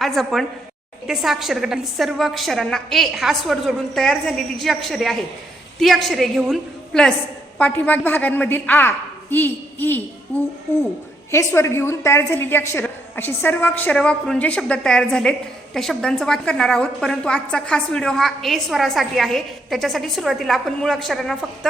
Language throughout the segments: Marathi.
आज आपण ते साक्षर गटातील सर्व अक्षरांना ए हा स्वर जोडून तयार झालेली जी अक्षरे आहेत ती अक्षरे घेऊन प्लस पाठीमाग भागांमधील आ ई ई उ उ हे स्वर घेऊन तयार झालेली अक्षरं अशी सर्व अक्षरं वापरून जे शब्द तयार झालेत त्या शब्दांचं वाद करणार आहोत. परंतु आजचा खास व्हिडिओ हा ए स्वरासाठी आहे. त्याच्यासाठी सुरुवातीला आपण मूळ अक्षरांना फक्त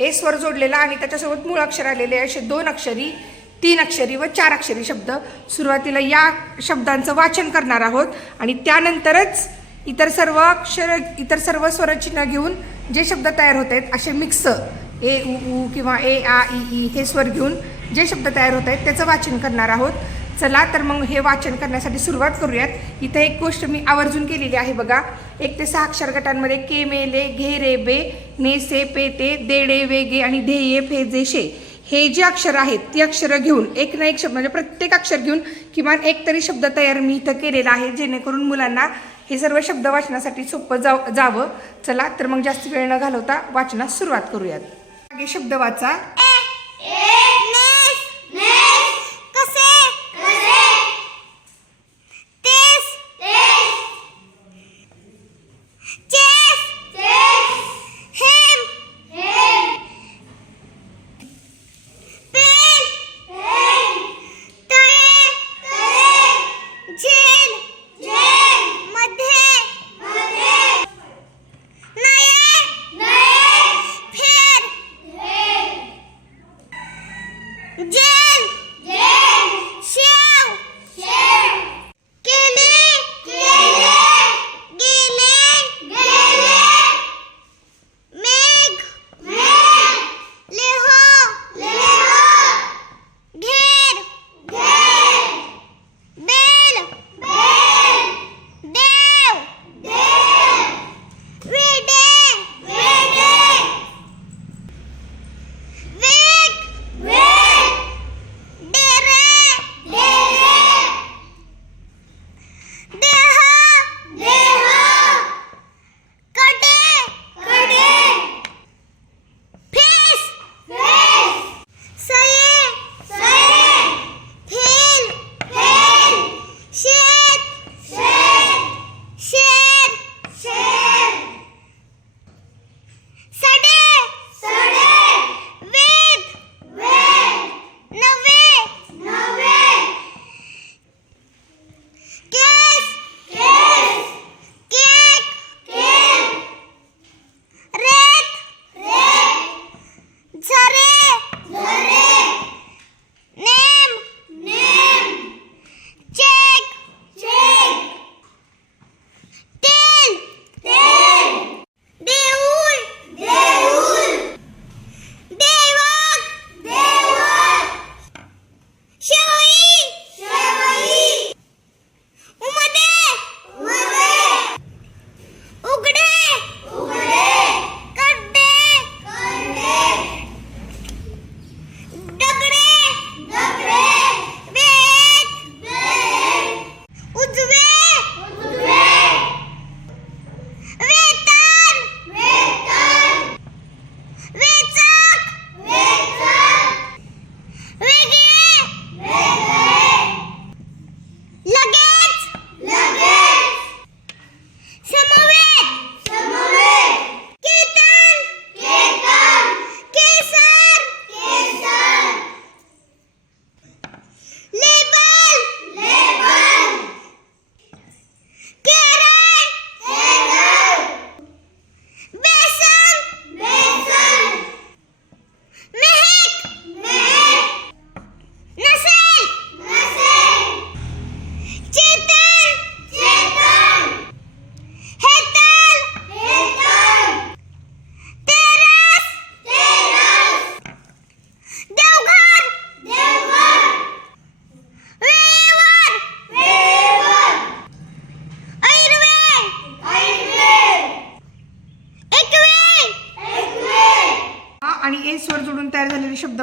ए स्वर जोडलेला आणि त्याच्यासोबत मूळ अक्षर आलेले असे दोन अक्षरी तीन अक्षरी व चार अक्षरी शब्द. सुरुवातीला या शब्दांचं वाचन करणार आहोत आणि त्यानंतरच इतर सर्व अक्षर इतर सर्व स्वरचिन्ह घेऊन जे शब्द तयार होत आहेत असे मिक्स ए उ उ किंवा ए आ ई ई हे स्वर घेऊन जे शब्द तयार होत आहेत त्याचं वाचन करणार आहोत. चला तर मग हे वाचन करण्यासाठी सुरुवात करूयात. इथं एक गोष्ट मी आवर्जून केलेली आहे बघा. एक ते सहा अक्षर गटांमध्ये के मेले घे रे बे ने से पे ते देडे वेगे आणि ध्येये फेजे शे. हे जे अक्षर आहेत ती अक्षरं घेऊन एक ना एक शब्द म्हणजे प्रत्येक अक्षर घेऊन किमान एक तरी शब्द तयार मी इथं केलेला आहे जेणेकरून मुलांना हे सर्व शब्द वाचण्यासाठी सोपं जाव जावं. चला तर मग जास्त वेळ न घालवता वाचनास सुरुवात करूयात. मागे शब्द वाचा.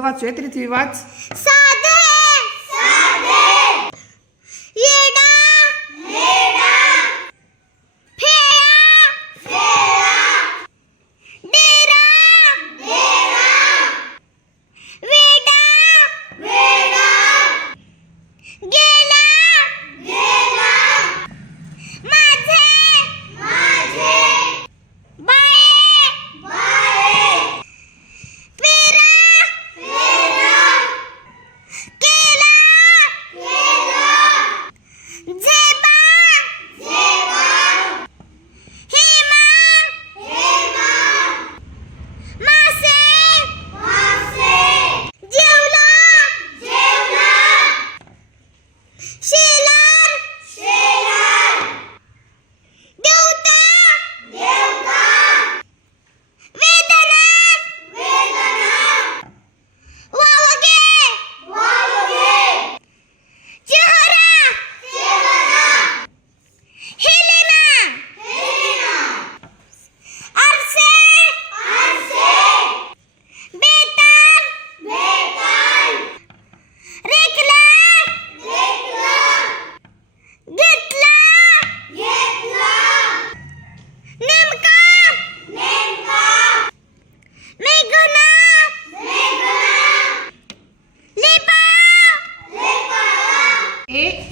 झालेले शब्द वाचूयात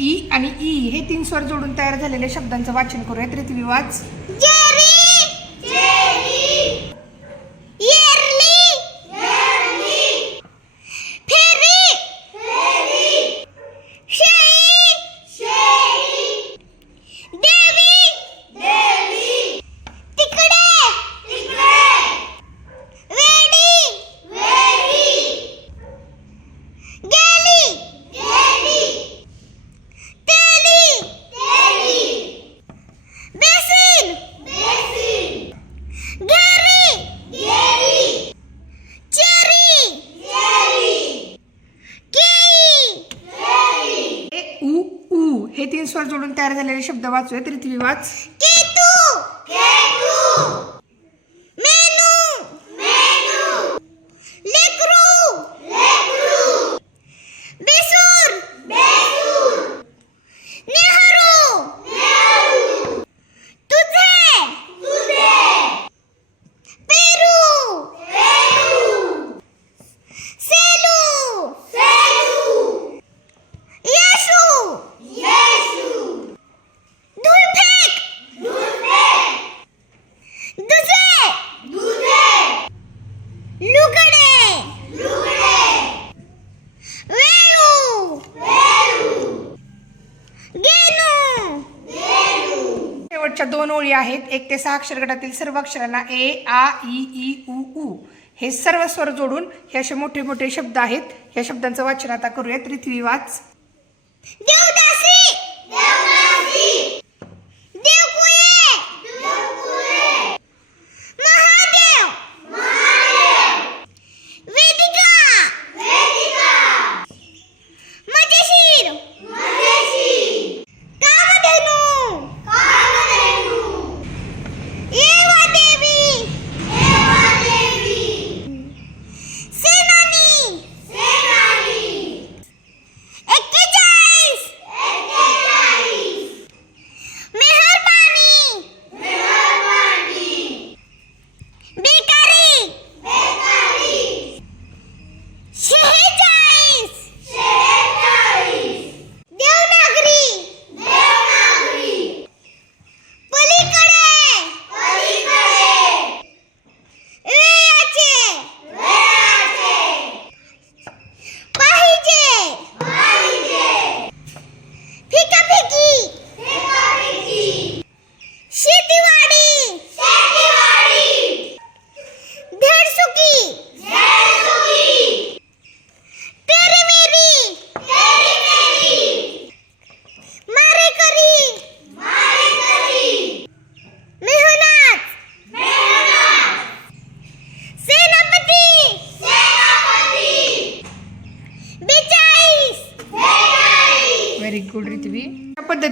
ई आणि ई हे तीन स्वर जोडून तयार झालेल्या शब्दांचं वाचन करूयात रीतिरिवाज स्वर जोडून तयार झालेले शब्द वाचूयात रिथवी वाच. दोन ओळी आहेत. एक ते सहा अक्षरगटातील सर्व अक्षरांना ए आ ई ई उ ऊ हे सर्व स्वर जोडून हे असे मोठे मोठे शब्द आहेत. या शब्दांचं वाचन आता करूयात. रिथवी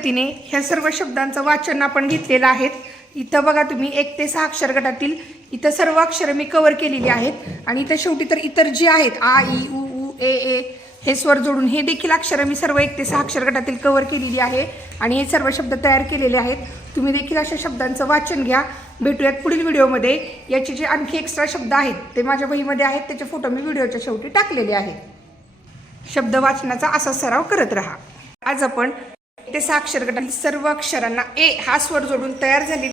पद्धतीने ह्या सर्व शब्दांचं वाचन आपण घेतलेलं आहे इथं बघा तुम्ही एक ते सहा अक्षर गटातील इथं सर्व अक्षरं मी कव्हर केलेली आहेत. आणि इथं शेवटी तर इतर जी आहेत आ ई उ ऊ ए ए हे स्वर जोडून हे देखील अक्षरं मी सर्व एक ते सहा अक्षर गटातील कव्हर केलेली आहे. आणि हे सर्व शब्द तयार केलेले आहेत. तुम्ही देखील अशा शब्दांचं वाचन घ्या. भेटूयात पुढील व्हिडिओमध्ये. याचे जे आणखी एक्स्ट्रा शब्द आहेत ते माझ्या वहीमध्ये आहेत. त्याचे फोटो मी व्हिडिओच्या शेवटी टाकलेले आहेत. शब्द वाचनाचा असा सराव करत राहा. आज आपण ते सहा अक्षर गटातील सर्व अक्षरांना ए हा स्वर जोडून तयार झालेली